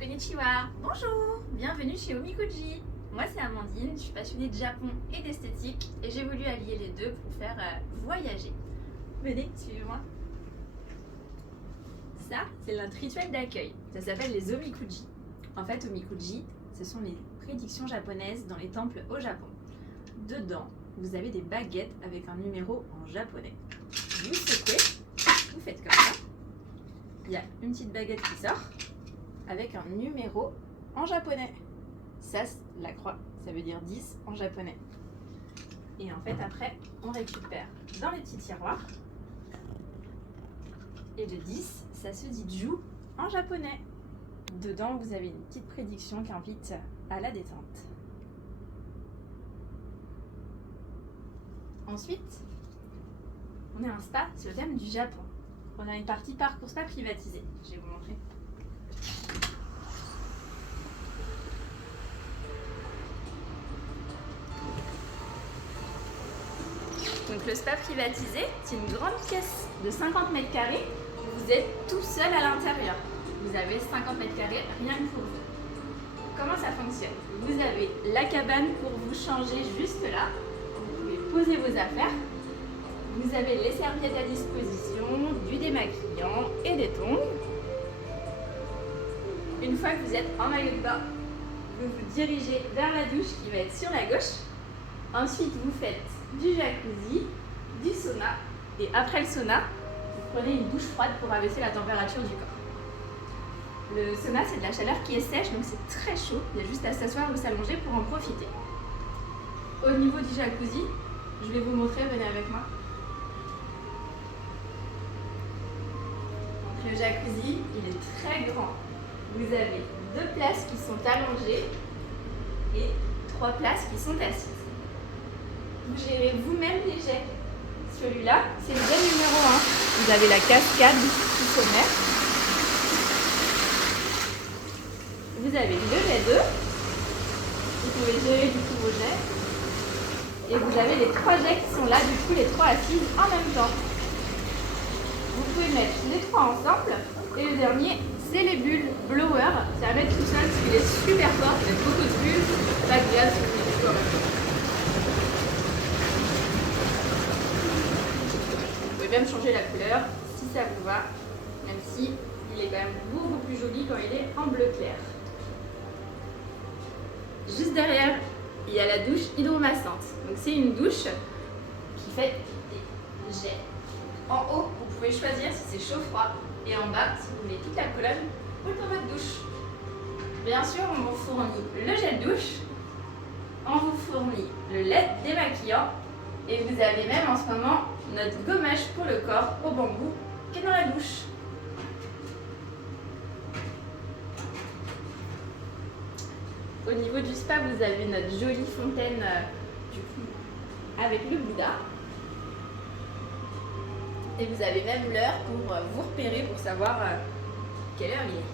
Konnichiwa, bonjour, bienvenue chez Omikuji. Moi c'est Amandine, je suis passionnée de Japon et d'esthétique et j'ai voulu allier les deux pour faire voyager. Venez, suivez-moi. Ça, c'est notre rituel d'accueil. Ça s'appelle les Omikuji. En fait, Omikuji, ce sont les prédictions japonaises dans les temples au Japon. Dedans, vous avez des baguettes avec un numéro en japonais. Vous secouez, vous faites comme ça. Il y a une petite baguette qui sort avec un numéro en japonais. Ça, la croix, ça veut dire 10 en japonais. Et en fait, après, on récupère dans les petits tiroirs. Et le 10, ça se dit Ju en japonais. Dedans, vous avez une petite prédiction qui invite à la détente. Ensuite, on a un spa sur le thème du Japon. On a une partie parcours spa privatisée. Je vais vous montrer. Donc le spa privatisé, c'est une grande pièce de 50 mètres carrés. Vous êtes tout seul à l'intérieur. Vous avez 50 mètres carrés rien que pour vous. Comment ça fonctionne? Vous avez la cabane pour vous changer juste là. Vous pouvez poser vos affaires. Vous avez les serviettes à disposition, du démaquillant et des tongs. Une fois que vous êtes en maillot de bain, vous vous dirigez vers la douche qui va être sur la gauche. Ensuite, vous faites du jacuzzi, du sauna. Et après le sauna, vous prenez une douche froide pour abaisser la température du corps. Le sauna, c'est de la chaleur qui est sèche, donc c'est très chaud. Il y a juste à s'asseoir ou s'allonger pour en profiter. Au niveau du jacuzzi, je vais vous montrer, venez avec moi. Le jacuzzi, il est très grand. Vous avez 2 places qui sont allongées et 3 places qui sont assises. Vous gérez vous-même les jets. Celui-là, c'est le jet numéro 1. Vous avez la cascade du sommaire. Vous avez le jet 2. Vous pouvez gérer du coup vos jets. Et vous avez les 3 jets qui sont là, du coup les 3 assises en même temps. Vous pouvez mettre les 3 ensemble. Et le dernier, c'est les bulles blower. Ça va mettre tout seul parce qu'il est super fort. Il y a beaucoup de bulles. C'est pas agréable si vous mettez tout en même temps. Vous pouvez même changer la couleur si ça vous va. Même si il est quand même beaucoup plus joli quand il est en bleu clair. Juste derrière, il y a la douche hydromassante. Donc c'est une douche qui fait des jets. En haut, vous pouvez choisir si c'est chaud-froid. Et en bas, si vous voulez toute la colonne, pour votre douche. Bien sûr, on vous fournit le gel douche, on vous fournit le lait démaquillant et vous avez même en ce moment notre gommage pour le corps au bambou qui est dans la douche. Au niveau du spa, vous avez notre jolie fontaine du coup, avec le Bouddha. Et vous avez même l'heure pour vous repérer, pour savoir quelle heure il est.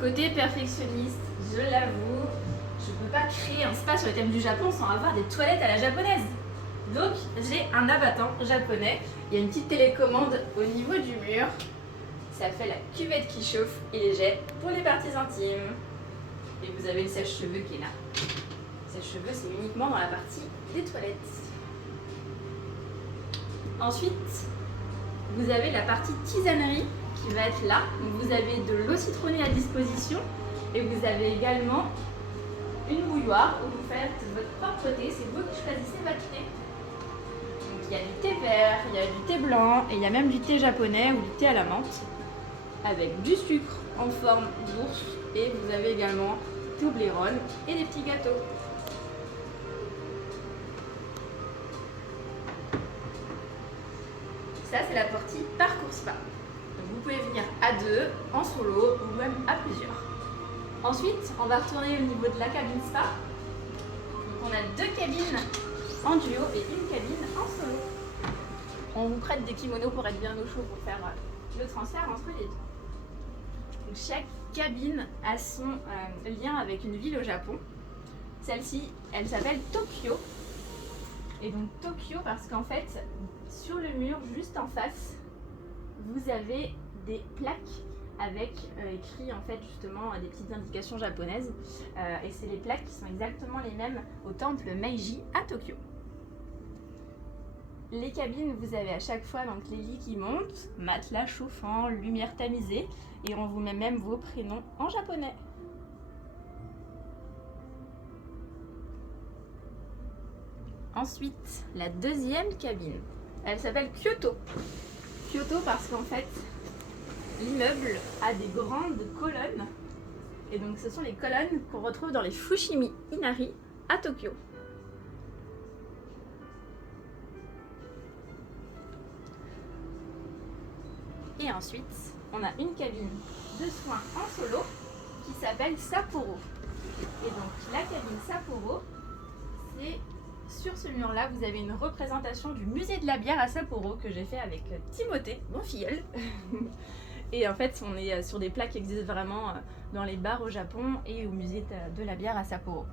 Côté perfectionniste, je l'avoue, je ne peux pas créer un spa sur le thème du Japon sans avoir des toilettes à la japonaise. Donc j'ai un abattant japonais. Il y a une petite télécommande au niveau du mur. Ça fait la cuvette qui chauffe et les jets pour les parties intimes. Et vous avez le sèche-cheveux qui est là. Le sèche-cheveux, c'est uniquement dans la partie des toilettes. Ensuite, vous avez la partie tisanerie qui va être là. Donc vous avez de l'eau citronnée à disposition et vous avez également une bouilloire où vous faites votre propre thé. C'est vous qui choisissez votre thé. Donc il y a du thé vert, il y a du thé blanc et il y a même du thé japonais ou du thé à la menthe avec du sucre en forme d'ours et vous avez également Toblerone et des petits gâteaux. Ça, c'est la partie parcours spa. Donc, vous pouvez venir à 2, en solo ou même à plusieurs. Ensuite, on va retourner au niveau de la cabine spa. Donc, on a 2 cabines en duo et une cabine en solo. On vous prête des kimonos pour être bien au chaud pour faire le transfert entre les deux. Donc, chaque cabine a son lien avec une ville au Japon. Celle-ci, elle s'appelle Tokyo. Et donc Tokyo parce qu'en fait, sur le mur juste en face, vous avez des plaques avec écrit en fait justement des petites indications japonaises. Et c'est les plaques qui sont exactement les mêmes au temple Meiji à Tokyo. Les cabines, vous avez à chaque fois donc les lits qui montent, matelas chauffant, lumière tamisée, et on vous met même vos prénoms en japonais. Ensuite, la deuxième cabine, elle s'appelle Kyoto. Kyoto parce qu'en fait, l'immeuble a des grandes colonnes, et donc ce sont les colonnes qu'on retrouve dans les Fushimi Inari à Tokyo. Et ensuite, on a une cabine de soins en solo qui s'appelle Sapporo. Et donc la cabine Sapporo, c'est sur ce mur-là, vous avez une représentation du musée de la bière à Sapporo que j'ai fait avec Timothée, mon filleul. Et en fait, on est sur des plaques qui existent vraiment dans les bars au Japon et au musée de la bière à Sapporo.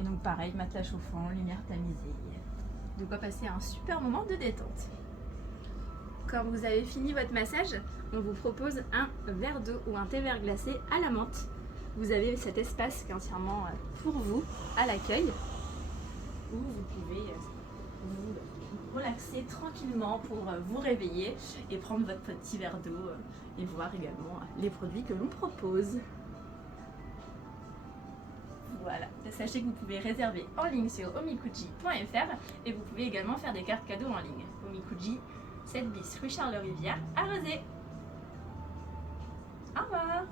Et donc pareil, matelas chauffant, lumière tamisée. De quoi passer un super moment de détente. Quand vous avez fini votre massage, on vous propose un verre d'eau ou un thé vert glacé à la menthe. Vous avez cet espace qui est entièrement pour vous à l'accueil, où vous pouvez vous relaxer tranquillement pour vous réveiller et prendre votre petit verre d'eau et voir également les produits que l'on propose. Voilà, sachez que vous pouvez réserver en ligne sur omikuji.fr et vous pouvez également faire des cartes cadeaux en ligne. Omikuji 7 bis rue Charles Rivière à Rezé. Au revoir.